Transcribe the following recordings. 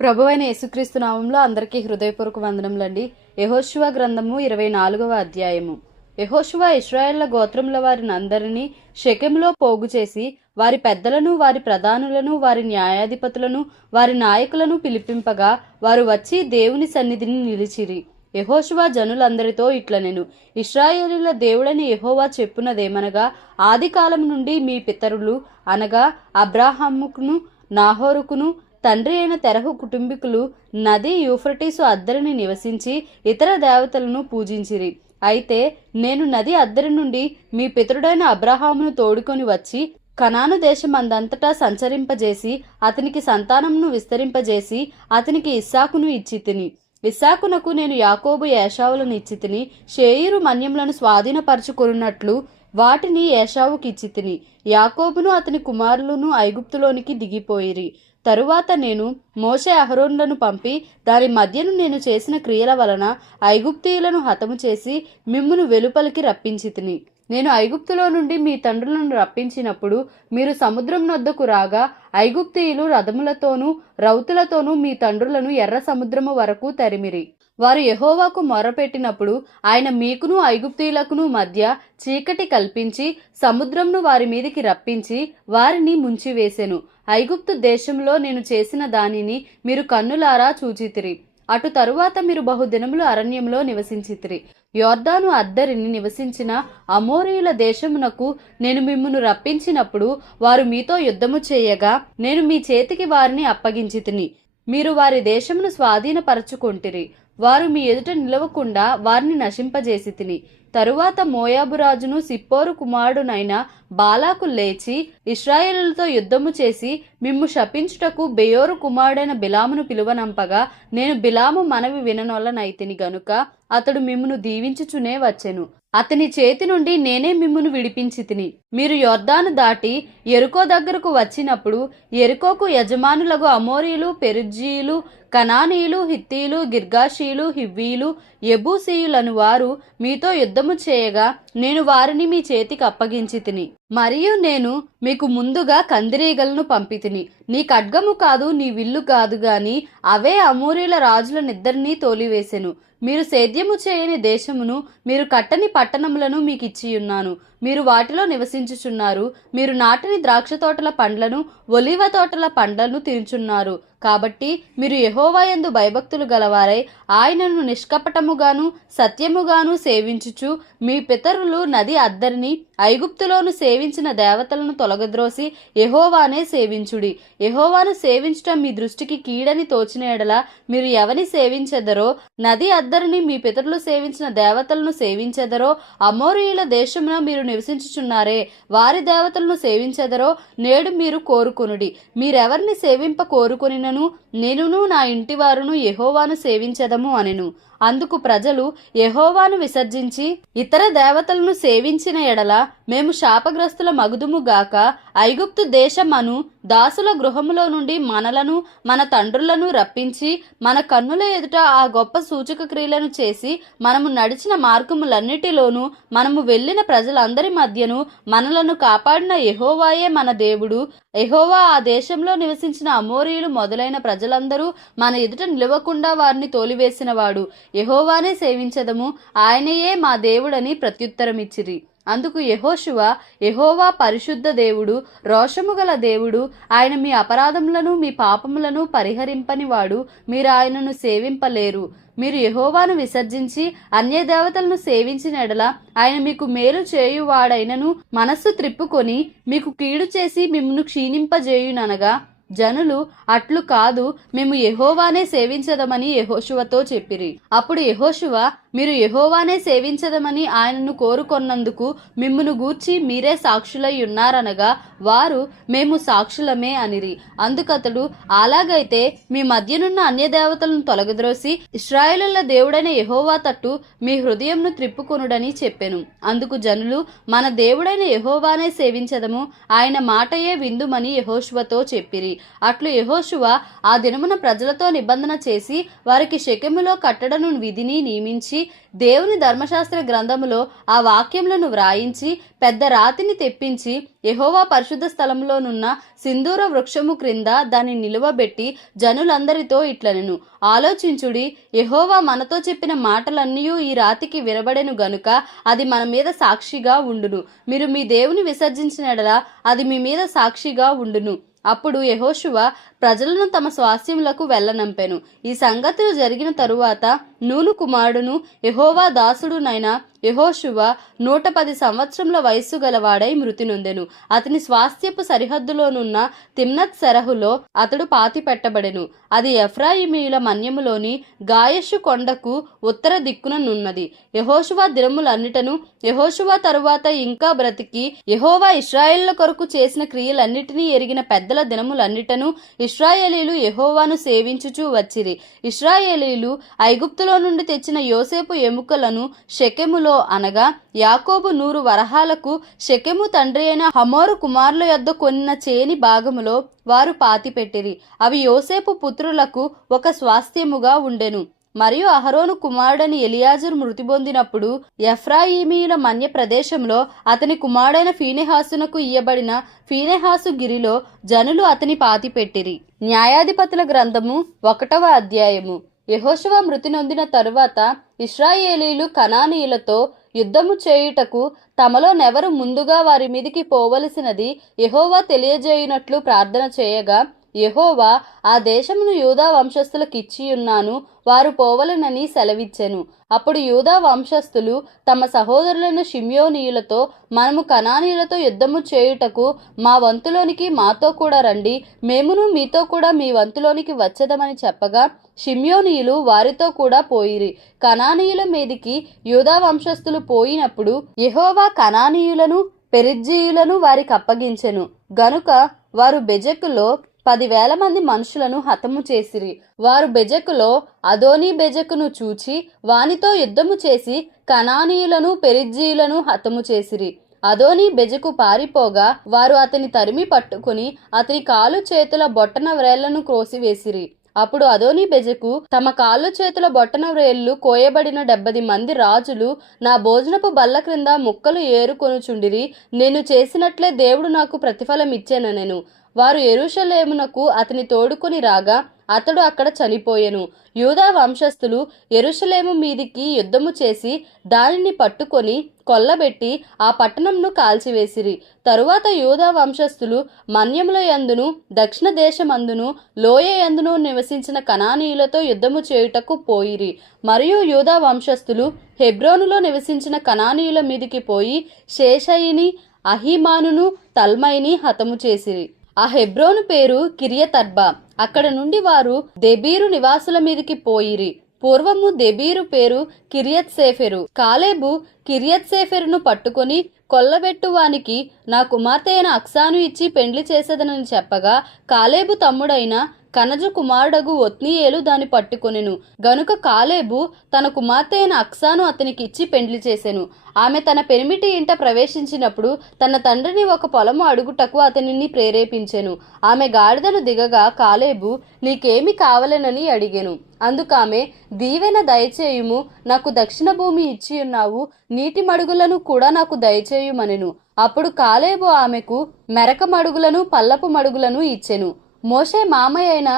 ప్రభువైన యేసుక్రీస్తు నామంలో అందరికీ హృదయపూర్వక వందనములండి. యెహోషువ గ్రంథము 24వ అధ్యాయము. యెహోషువ ఇశ్రాయేళ్ల గోత్రముల వారిని అందరినీ షెకెములో పోగు చేసి వారి పెద్దలను, వారి ప్రధానులను, వారి న్యాయాధిపతులను, వారి నాయకులను పిలిపింపగా వారు వచ్చి దేవుని సన్నిధిని నిలిచిరి. యెహోషువ జనులందరితో ఇట్లనెను, ఇశ్రాయేలీయుల దేవుడని యెహోవా చెప్పునదేమనగా, ఆది కాలం నుండి మీ పితరులు అనగా అబ్రాహాముకును, నాహోరుకును తండ్రి అయిన తెరహు కుటుంబీకులు నది యూఫ్రటీసు అద్దరిని నివసించి ఇతర దేవతలను పూజించిరి. అయితే నేను నది అద్దరి నుండి మీ పితరుడైన అబ్రహామును తోడుకొని వచ్చి కనాను దేశమందంతటా సంచరింపజేసి అతనికి సంతానమును విస్తరింపజేసి అతనికి ఇస్సాకును ఇచ్చితిని. ఇస్సాకునకు నేను యాకోబు ఏశావులను ఇచ్చితిని. షేయిరు మన్యములను స్వాధీనపరచుకున్నట్లు వాటిని ఏశావుకి ఇచ్చితిని. యాకోబును అతని కుమారులను ఐగుప్తులోనికి దిగిపోయిరి. తరువాత నేను మోషే అహరోనులను పంపి దాని మధ్యను నేను చేసిన క్రియల వలన ఐగుప్తీయులను హతము చేసి మిమ్మును వెలుపలికి రప్పించితిని. నేను ఐగుప్తులో నుండి మీ తండ్రులను రప్పించినప్పుడు మీరు సముద్రం నొద్దకు రాగా ఐగుప్తీయులు రథములతోనూ రౌతులతోనూ మీ తండ్రులను ఎర్ర సముద్రము వరకు తరిమిరి. వారు యెహోవాకు మొరపెట్టినప్పుడు ఆయన మీకును ఐగుప్తీయులకును మధ్య చీకటి కల్పించి సముద్రంను వారి మీదికి రప్పించి వారిని ముంచివేసెను. ఐగుప్తు దేశంలో నేను చేసిన దానిని మీరు కన్నులారా చూచితిరి. అటు తరువాత మీరు బహుదినములు అరణ్యంలో నివసించితిరి. యొర్దాను అద్దరిని నివసించిన అమోరీయుల దేశమునకు నేను మిమ్మును రప్పించినప్పుడు వారు మీతో యుద్ధము చేయగా నేను మీ చేతికి వారిని అప్పగించితిని. మీరు వారి దేశమును స్వాధీనపరచుకొంటిరి. వారు మీ ఎదుట నిలవకుండా వారిని నశింపజేసితిని. తరువాత మోయాబు రాజును సిప్పోరు కుమారుడునైన బాలాకు లేచి ఇశ్రాయేలులతో యుద్ధము చేసి మిమ్ము శపించుటకు బెయోరు కుమారుడైన బిలామును పిలువనంపగా నేను బిలాము మనవి విననొల్లనైతిని గనుక అతడు మిమ్మును దీవించుచునే వచ్చెను. అతని చేతి నుండి నేనే మిమ్మును విడిపించితిని. మీరు యొర్దాను దాటి యెరికో దగ్గరకు వచ్చినప్పుడు యెరికోకు యజమానులకు అమోరీయులు, పెరిజ్జీయులు, కనానీయులు, హిత్తీయులు, గిర్గాషీయులు, హివ్వీయులు, యెబూసీయులను వారు మీతో యుద్ధము చేయగా నేను వారిని మీ చేతికి అప్పగించితిని. మరియు నేను మీకు ముందుగా కందిరీగలను పంపితిని. నీ ఖడ్గము కాదు, నీ విల్లు కాదు గాని అవే అమోరీయుల రాజులనిద్దరినీ తోలివేసెను. మీరు సేద్యము చేయని దేశమును, మీరు కట్టని పట్టణములను మీకు ఇచ్చియున్నాను. మీరు వాటిలో నివసించుచున్నారు. మీరు నాటిని ద్రాక్ష తోటల పండ్లను, ఒలీవ తోటల పండ్లను తినుచున్నారు. కాబట్టి మీరు యెహోవా యందు భయభక్తులు గలవారై ఆయనను నిష్కపటముగాను సత్యముగాను సేవించుచు మీ పితరులు నది అద్దరిని ఐగుప్తులోను సేవించిన దేవతలను తొలగద్రోసి యెహోవానే సేవించుడి. యెహోవాను సేవించటం మీ దృష్టికి కీడని తోచిన ఎడల మీరు ఎవని సేవించెదరో, నది అద్దరిని మీ పితరులు సేవించిన దేవతలను సేవించెదరో, అమోరీయుల దేశమున మీరు నివసించుచున్నారే వారి దేవతలను సేవించెదరో నేడు మీరు కోరుకొనుడి. మీరెవరిని సేవింప కోరుకొనినను నేనును నా ఇంటివారును యెహోవాను సేవించెదము అనెను. అందుకు ప్రజలు యెహోవాను విసర్జించి ఇతర దేవతలను సేవించిన ఎడల మేము శాపగ్రస్తుల మగుదుము గాక. ఐగుప్తు దేశమను దాసుల గృహములో నుండి మనలను మన తండ్రులను రప్పించి మన కన్నుల ఎదుట ఆ గొప్ప సూచక క్రియలను చేసి మనము నడిచిన మార్గములన్నిటిలోనూ మనము వెళ్ళిన ప్రజలందరి మధ్యను మనలను కాపాడిన యెహోవాయే మన దేవుడు. యెహోవా ఆ దేశంలో నివసించిన అమోరీయులు మొదలైన ప్రజలందరూ మన ఎదుట నిలవకుండా వారిని తోలివేసినవాడు. యెహోవానే సేవించదము, ఆయనయే మా దేవుడని ప్రత్యుత్తరమిచ్చిరి. అందుకు యెహోషువ, యెహోవా పరిశుద్ధ దేవుడు, రోషము గల దేవుడు. ఆయన మీ అపరాధములను మీ పాపములను పరిహరింపనివాడు. మీరు ఆయనను సేవింపలేరు. మీరు యెహోవాను విసర్జించి అన్య దేవతలను సేవించిన ఎడల ఆయన మీకు మేలు చేయువాడైనను మనస్సు త్రిప్పుకొని మీకు కీడు చేసి మిమ్మును క్షీణింపజేయుననగా జనులు అట్లు కాదు, మేము యెహోవానే సేవించదమని యెహోషువతో చెప్పిరి. అప్పుడు యెహోషువ, మీరు యెహోవానే సేవించదమని ఆయనను కోరుకొన్నందుకు మిమ్మును గూర్చి మీరే సాక్షులై ఉన్నారనగా వారు మేము సాక్షులమే అనిరి. అందుకతడు, అలాగైతే మీ మధ్యనున్న అన్య దేవతలను తొలగద్రోసి ఇశ్రాయేలుల దేవుడైన యెహోవా తట్టు మీ హృదయంను త్రిప్పుకొనుడని చెప్పెను. అందుకు జనులు మన దేవుడైన యెహోవానే సేవించదము, ఆయన మాటయే విందుమని యెహోషువతో చెప్పిరి. అట్లు యెహోషువ ఆ దినమున ప్రజలతో నిబంధన చేసి వారికి షెకెములో కట్టడను విధిని నియమించి దేవుని ధర్మశాస్త్ర గ్రంథములో ఆ వాక్యములను వ్రాయించి పెద్ద రాతిని తెప్పించి యెహోవా పరిశుద్ధ స్థలంలోనున్న సింధూర వృక్షము క్రింద దాన్ని నిలువబెట్టి జనులందరితో ఇట్లనెను, ఆలోచించుడి, యెహోవా మనతో చెప్పిన మాటలన్నీ ఈ రాతికి వినబడెను గనుక అది మన మీద సాక్షిగా ఉండును. మీరు మీ దేవుని విసర్జించిన ఎడల అది మీ మీద సాక్షిగా ఉండును. అప్పుడు యెహోషువ ప్రజలను తమ స్వాస్థ్యములకు వెళ్ళనంపెను. ఈ సంగతులు జరిగిన తరువాత నూను కుమారుడును యెహోవా దాసుడునైన యెహోషువ 110 సంవత్సరముల వయస్సు గలవాడై మృతి నొందెను. అతని స్వాస్థ్యపు సరిహద్దులోనున్న తిమ్నత్ సెరహులో అతడు పాతి పెట్టబడెను. అది ఎఫ్రాయిమీయుల మన్యములోని గాయషు కొండకు ఉత్తర దిక్కుననున్నది. యెహోషువ దినములన్నిటను యెహోషువ తరువాత ఇంకా బ్రతికి యెహోవా ఇశ్రాయేలుల కొరకు చేసిన క్రియలన్నిటినీ ఎరిగిన పెద్దల దినములన్నిటను ఇశ్రాయేలీలు యెహోవాను సేవించుచూ వచ్చిరి. ఇశ్రాయేలీలు ఐగుప్తులో నుండి తెచ్చిన యోసేపు ఎముకలను షెకెములో అనగా యాకోబు 100 వరహాలకు షెకెము తండ్రి అయిన హమోరు కుమారుల యొద్ద కొన్న చేని భాగములో వారు పాతిపెట్టిరి. అవి యోసేపు పుత్రులకు ఒక స్వాస్థ్యముగా ఉండెను. మరియు అహరోను కుమారుడని ఎలియాజరు మృతి పొందినప్పుడు ఎఫ్రాయిమీయుల మన్య ప్రదేశంలో అతని కుమారుడైన ఫీనెహాసునకు ఇయ్యబడిన ఫీనెహాసు గిరిలో జనులు అతని పాతిపెట్టిరి. న్యాయాధిపతుల గ్రంథము 1వ అధ్యాయము. యెహోషువ మృతి నొందిన తరువాత ఇశ్రాయేలీలు కనానీయులతో యుద్ధము చేయుటకు తమలో నెవరు ముందుగా వారి మీదికి పోవలసినది యెహోవా తెలియజేయునట్లు ప్రార్థన చేయగా, యెహోవా ఆ దేశమును యూదా వంశస్థులకిచ్చియున్నాను, వారు పోవలనని సెలవిచ్చెను. అప్పుడు యూదా వంశస్థులు తమ సహోదరులైన షిమ్యోనీయులతో, మనము కనానీయులతో యుద్ధము చేయుటకు మా వంతులోనికి మాతో కూడా రండి, మేమును మీతో కూడా మీ వంతులోనికి వచ్చేదమని చెప్పగా, షిమ్యోనీయులు వారితో కూడా పోయిరి. కనానీయుల మీదికి యూదా వంశస్థులు పోయినప్పుడు యెహోవా కనానీయులను పెరిజ్జీయులను వారికి అప్పగించెను గనుక వారు బెజెకులో 10,000 మంది మనుషులను హతము చేసిరి. వారు బెజెకులో అదోనీ బెజెకును చూచి వానితో యుద్ధము చేసి కనానీయులను పెరిజ్జీయులను హతము చేసిరి. అదోనీ బెజెకు పారిపోగా వారు అతని తరిమి పట్టుకుని అతని కాలు చేతుల బొట్టన వ్రేళ్లను క్రోసివేసిరి. అప్పుడు అదోనీ బెజెకు తమ కాళ్ళు చేతుల బొట్టన వ్రేళ్లు కోయబడిన 70 మంది రాజులు నా భోజనపు బల్ల క్రింద ముక్కలు ఏరుకొనుచుండిరి, నేను చేసినట్లే దేవుడు నాకు ప్రతిఫలం ఇచ్చెననెను. వారు యెరూషలేమునకు అతని తోడుకొని రాగా అతడు అక్కడ చనిపోయెను. యూదా వంశస్థులు యెరూషలేము మీదికి యుద్ధము చేసి దానిని పట్టుకొని కొల్లబెట్టి ఆ పట్టణంను కాల్చివేసిరి. తరువాత యూదా వంశస్థులు మన్యముల యందును దక్షిణ దేశమందును లోయ యందును నివసించిన కనానీయులతో యుద్ధము చేయుటకు పోయిరి. మరియు యూదా వంశస్థులు హెబ్రోనులో నివసించిన కనానీయుల మీదికి పోయి షేషయిని, అహీమానును, తల్మైని హతము చేసిరి. ఆ హెబ్రోను పేరు కిరియతర్బా. అక్కడ నుండి వారు దెబీరు నివాసుల మీదికి పోయిరి. పూర్వము దెబీరు పేరు కిరియత్ సేఫెరు. కాలేబు కిరియత్ సేఫెరును పట్టుకొని కొల్లబెట్టువానికి నా కుమార్తె అయిన అక్సాను ఇచ్చి పెండ్లి చేసేదనని చెప్పగా, కాలేబు తమ్ముడైన కనజు కుమారుడగు ఒత్నీయేలు దాన్ని పట్టుకొనెను గనుక కాలేబు తన కుమార్తె అయిన అక్సాను అతనికి ఇచ్చి పెండ్లి చేసెను. ఆమె తన పెనిమిటి ఇంట ప్రవేశించినప్పుడు తన తండ్రిని ఒక పొలము అడుగుటకు అతనిని ప్రేరేపించెను. ఆమె గాడిదను దిగగా కాలేబు నీకేమి కావలెనని అడిగెను. అందుకామె, దీవెన దయచేయుము, నాకు దక్షిణ భూమి ఇచ్చి ఉన్నావు, నీటి మడుగులను కూడా నాకు దయచేయుమనెను. అప్పుడు కాలేబు ఆమెకు మెరక మడుగులను పల్లపు మడుగులను ఇచ్చెను. మోషే మామయ్య అయిన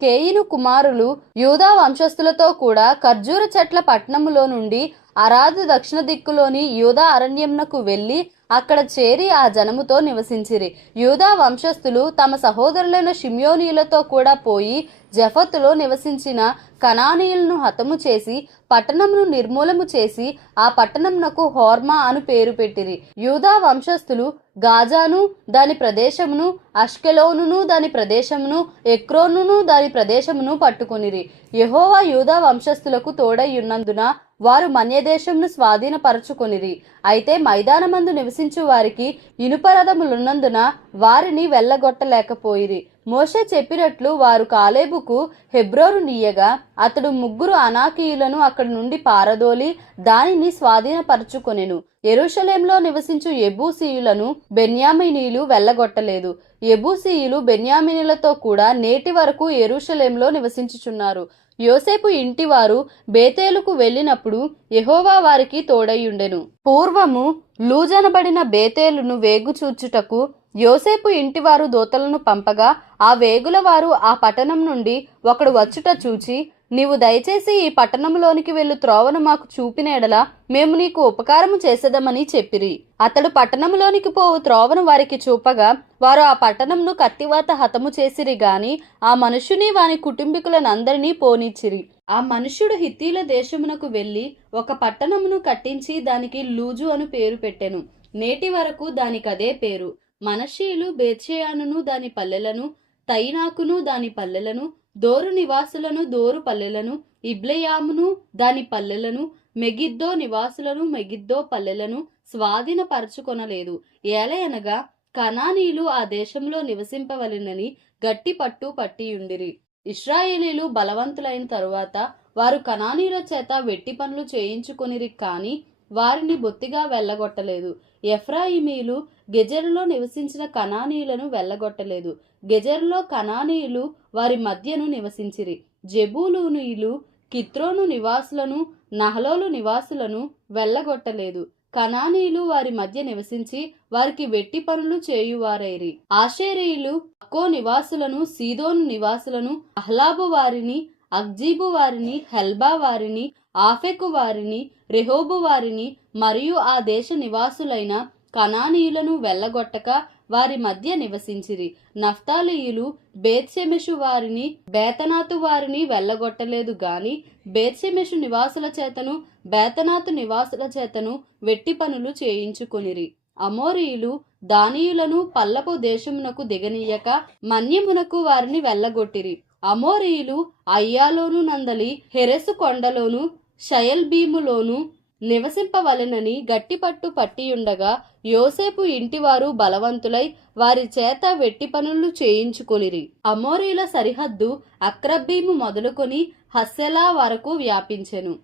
కేయిను కుమారులు యూదా వంశస్థులతో కూడా ఖర్జూర చెట్ల పట్టణములో నుండి అరాదు దక్షిణ దిక్కులోని యూదా అరణ్యమునకు వెళ్లి అక్కడ చేరి ఆ జనముతో నివసించిరి. యూదా వంశస్థులు తమ సహోదరులైన షిమ్యోనీయులతో కూడా పోయి జఫతులో నివసించిన కనానీయులను హతము చేసి పట్టణమును నిర్మూలము చేసి ఆ పట్టణమునకు హోర్మా అను పేరు పెట్టిరి. యూదా వంశస్థులు గాజాను దాని ప్రదేశమును, అష్కెలోనును దాని ప్రదేశమును, ఎక్రోనును దాని ప్రదేశమును పట్టుకొనిరి. యెహోవా యూదా వంశస్థులకు తోడయ్యున్నందున వారు మన్యదేశమును స్వాధీనపరచుకొనిరి. అయితే మైదానమందు నివసించు వారికి ఇనుపరథములున్నందున వారిని వెళ్ళగొట్టలేకపోయిరి. మోషే చెప్పినట్లు వారు కాలేబుకు హెబ్రోను నీయగా అతడు 3 అనాకీయులను అక్కడి నుండి పారదోలి దానిని స్వాధీనపరచుకొనెను. యెరూషలేంలో నివసించు యెబూసీయులను బెన్యామీనీయులు వెళ్ళగొట్టలేదు. యెబూసీయులు బెన్యామీనీలతో కూడా నేటి వరకు యెరూషలేంలో నివసించుచున్నారు. యోసేపు ఇంటివారు బేతేలుకు వెళ్ళినప్పుడు యెహోవా వారికి తోడైయుండెను. పూర్వము లూజనబడిన బేతేలును వేగుచూచుటకు యోసేపు ఇంటివారు దూతలను పంపగా ఆ వేగుల వారు ఆ పట్టణం నుండి ఒకడు వచ్చుట చూచి, నీవు దయచేసి ఈ పట్టణంలోనికి వెళ్ళు త్రోవను మాకు చూపిన ఎడల మేము నీకు ఉపకారము చేసేదమని చెప్పిరి. అతడు పట్టణంలోనికి పోవు త్రోవను వారికి చూపగా వారు ఆ పట్టణంను కత్తివాత హతము చేసిరి గాని ఆ మనుషుని వాని కుటుంబీకులనందరినీ పోనిచ్చిరి. ఆ మనుష్యుడు హిత్తీల దేశమునకు వెళ్లి ఒక పట్టణమును కట్టించి దానికి లూజు అను పేరు పెట్టెను. నేటి వరకు దానికదే పేరు. మనష్షీయులు బేత్షెయానును దాని పల్లెలను, తైనాకును దాని పల్లెలను, దోరు నివాసులను దోరు పల్లెలను, ఇబ్లెయామును దాని పల్లెలను, మెగిద్దో నివాసులను మెగిద్దో పల్లెలను స్వాధీనపరచుకొనలేదు. ఏలయనగా కనానీయులు ఆ దేశంలో నివసింపవలెనని గట్టి పట్టు పట్టియుండిరి. ఇశ్రాయేలీలు బలవంతులైన తరువాత వారు కనానీయుల చేత వెట్టి పనులు చేయించుకొనిరి కాని వారిని బొత్తిగా వెళ్ళగొట్టలేదు. ఎఫ్రాయిమీలు గెజెరులో నివసించిన కనానీయులను వెళ్ళగొట్టలేదు. గెజెరులో కనానీయులు వారి మధ్యను నివసించిరి. జెబూలూనీయులు కిత్రోను నివాసులను నహలోలు నివాసులను వెళ్ళగొట్టలేదు. కనానీయులు వారి మధ్య నివసించి వారికి వెట్టి పనులు చేయువారైరి. ఆషేరీయులు అక్కో నివాసులను, సీదోను నివాసులను, అహ్లాబు వారిని, అక్జీబు వారిని, హెల్బా వారిని, ఆఫెకు వారిని, రెహోబు వారిని మరియు ఆ దేశ నివాసులైన కనానీయులను వెళ్ళగొట్టక వారి మధ్య నివసించిరి. నఫ్తాలీయులు బేత్షెమెషు వారిని, బేతనాతు వారిని వెళ్ళగొట్టలేదు గాని బేత్షెమెషు నివాసుల చేతను బేతనాతు నివాసుల చేతను వెట్టి పనులు చేయించుకొనిరి. అమోరీయులు దానీయులను పల్లపు దేశమునకు దిగనీయక మన్యమునకు వారిని వెళ్ళగొట్టిరి. అమోరీయులు అయ్యాలోను నందలి హెరెసు కొండలోను షయల్బీములోను నివసింపవలెనని గట్టిపట్టు పట్టియుండగా యోసేపు ఇంటివారు బలవంతులై వారి చేత వెట్టి పనులు చేయించుకొనిరి. అమోరీల సరిహద్దు అక్రబ్బీము మొదలుకొని హస్సెలా వరకు వ్యాపించెను.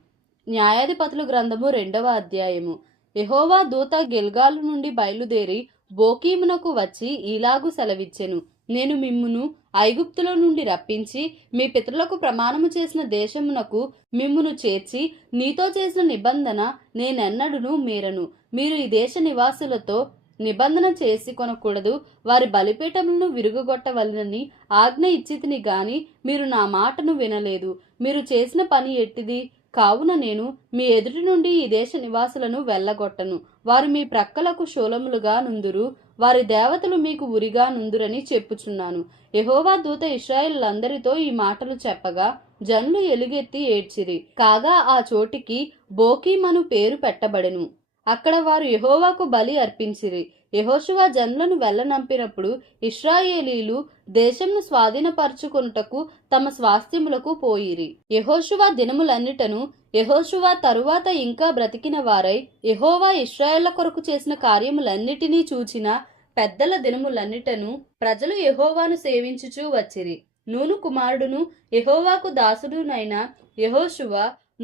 న్యాయాధిపతులు గ్రంథము 2వ అధ్యాయము. యెహోవా దూత గిల్గాలు నుండి బయలుదేరి బోకీమునకు వచ్చి ఈలాగు సెలవిచ్చెను, నేను మిమ్మును ఐగుప్తులో నుండి రప్పించి మీ పితరులకు ప్రమాణము చేసిన దేశమునకు మిమ్మును చేర్చి నీతో చేసిన నిబంధన నేనెన్నడును మీరను. మీరు ఈ దేశ నివాసులతో నిబంధన చేసి కొనకూడదు, వారి బలిపీఠములను విరుగగొట్టవలనని ఆజ్ఞ ఇచ్చితిని గాని మీరు నా మాటను వినలేదు. మీరు చేసిన పని ఎట్టిది? కావున నేను మీ ఎదుటి నుండి ఈ దేశ నివాసులను వెళ్ళగొట్టను. వారు మీ ప్రక్కలకు శూలములుగా నుందురు, వారి దేవతలు మీకు ఉరిగా నుందురని చెప్పుచున్నాను. యెహోవా దూత ఇశ్రాయేలులందరితో ఈ మాటలు చెప్పగా జనులు ఎలుగెత్తి ఏడ్చిరి. కాగా ఆ చోటికి బోకీమను పేరు పెట్టబడెను. అక్కడ వారు యెహోవాకు బలి అర్పించిరి. యెహోషువ జనులను వెళ్ళనంపినప్పుడు ఇశ్రాయేలీలు దేశంను స్వాధీనపరచుకొనుటకు తమ స్వాస్థ్యములకు పోయిరి. యెహోషువ దినములన్నిటను యెహోషువ తరువాత ఇంకా బ్రతికిన వారై యెహోవా ఇశ్రాయేళ్ల కొరకు చేసిన కార్యములన్నిటినీ చూచిన పెద్దల దినములన్నిటను ప్రజలు యెహోవాను సేవించుచూ వచ్చిరి. నూను కుమారుడును యెహోవాకు దాసుడునైన యెహోషువ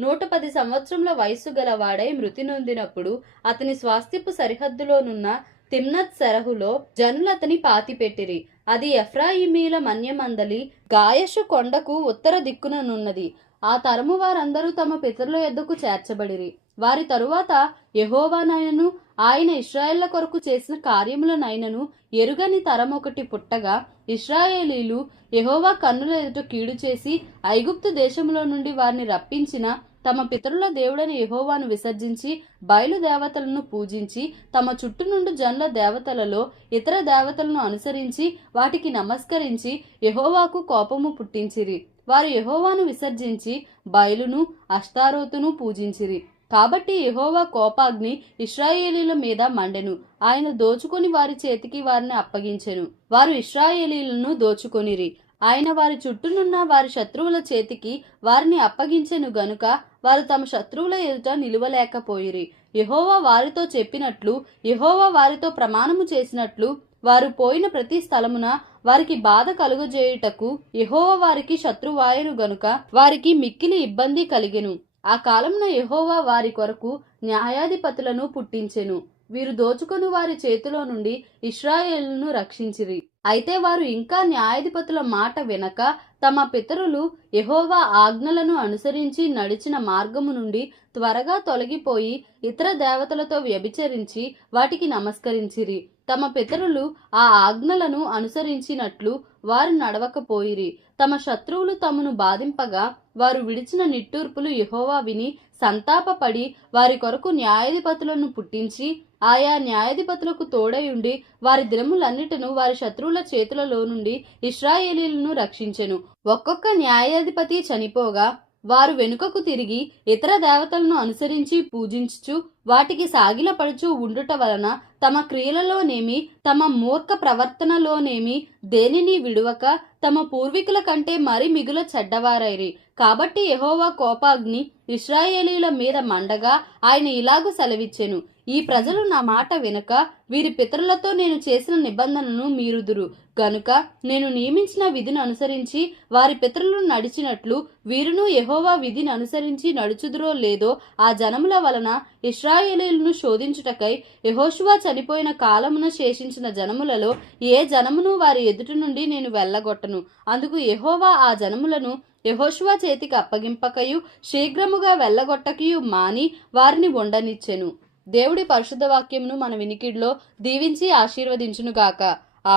110 సంవత్సరముల వయస్సు గలవాడై మృతి నొందినప్పుడు అతని స్వాస్థ్యపు సరిహద్దులోనున్న తిమ్నత్ సెరహులో జనులు అతని పాతిపెట్టిరి. అది ఎఫ్రాయిమీల మన్యమందలి గాయషు కొండకు ఉత్తర దిక్కుననున్నది. ఆ తరము వారందరూ తమ పితరుల యొద్దకు చేర్చబడిరి. వారి తరువాత యెహోవానైనను ఆయన ఇశ్రాయేళ్ల కొరకు చేసిన కార్యములనైనను ఎరుగని తరమొకటి పుట్టగా ఇశ్రాయేలీలు యెహోవా కన్నుల ఎదుట కీడు చేసి ఐగుప్తు దేశంలో నుండి వారిని రప్పించిన తమ పితరుల దేవుడైన యెహోవాను విసర్జించి బయలు దేవతలను పూజించి తమ చుట్టూ నుండి జనుల దేవతలలో ఇతర దేవతలను అనుసరించి వాటికి నమస్కరించి యెహోవాకు కోపము పుట్టించిరి. వారు యెహోవాను విసర్జించి బయలును అష్తారోతును పూజించిరి. కాబట్టి యెహోవా కోపాగ్ని ఇశ్రాయేలీల మీద మండెను. ఆయన దోచుకొని వారి చేతికి వారిని అప్పగించెను. వారు ఇశ్రాయేలీలను దోచుకొనిరి. ఆయన వారి చుట్టూనున్న వారి శత్రువుల చేతికి వారిని అప్పగించెను గనుక వారు తమ శత్రువుల ఎదుట నిలువలేకపోయిరి. యెహోవా వారితో చెప్పినట్లు యెహోవా వారితో ప్రమాణము చేసినట్లు వారు పోయిన ప్రతి స్థలమున వారికి బాధ కలుగజేయుటకు యెహోవా వారికి శత్రువాయను గనుక వారికి మిక్కిలి ఇబ్బంది కలిగెను. ఆ కాలమున యెహోవా వారి కొరకు న్యాయాధిపతులను పుట్టించెను. వీరు దోచుకొని వారి చేతిలో నుండి ఇశ్రాయేలును రక్షించిరి. అయితే వారు ఇంకా న్యాయాధిపతుల మాట వినక తమ పితరులు యెహోవా ఆజ్ఞలను అనుసరించి నడిచిన మార్గము నుండి త్వరగా తొలగిపోయి ఇతర దేవతలతో వ్యభిచరించి వాటికి నమస్కరించిరి. తమ పితరులు ఆ ఆజ్ఞలను అనుసరించినట్లు వారు నడవకపోయిరి. తమ శత్రువులు తమను బాధింపగా వారు విడిచిన నిట్టూర్పులు యెహోవా విని సంతాపపడి వారి కొరకు న్యాయాధిపతులను పుట్టించి ఆయా న్యాయాధిపతులకు తోడయుండి వారి దినములన్నిటను వారి శత్రువుల చేతులలో నుండి ఇశ్రాయేలీయులను రక్షించెను. ఒక్కొక్క న్యాయాధిపతి చనిపోగా వారు వెనుకకు తిరిగి ఇతర దేవతలను అనుసరించి పూజించుచు వాటికి సాగిలపడుచు ఉండుట వలన తమ క్రియలలోనేమి తమ మూర్ఖ ప్రవర్తనలోనేమి దేనిని విడువక తమ పూర్వీకుల కంటే మరి మిగుల చెడ్డవారైరి. కాబట్టి యెహోవా కోపాగ్ని ఇశ్రాయేలీయుల మీద మండగా ఆయన ఇలాగు సెలవిచ్చెను, ఈ ప్రజలు నా మాట వినక వీరి పితరులతో నేను చేసిన నిబంధనను మీరుదురు గనుక నేను నియమించిన విధిని అనుసరించి వారి పితరులు నడిచినట్లు వీరును యెహోవా విధిని అనుసరించి నడుచుదురో లేదో ఆ జనముల వలన ఇశ్రాయేలీయులను శోధించుటకై యెహోషువ చనిపోయిన కాలమున శేషించిన జనములలో ఏ జనమును వారి ఎదుటి నుండి నేను వెళ్ళగొట్టను. అందుకు యెహోవా ఆ జనములను యెహోషువ చేతికి అప్పగింపకయు శీఘ్రముగా వెళ్ళగొట్టకయు మాని వారిని ఉండనిచ్చెను. దేవుడి పరిశుద్ధ వాక్యమును మన వినికిడిలో దీవించి ఆశీర్వదించునుగాక.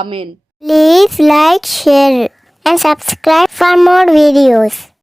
Amen. Please like, share and subscribe for more videos.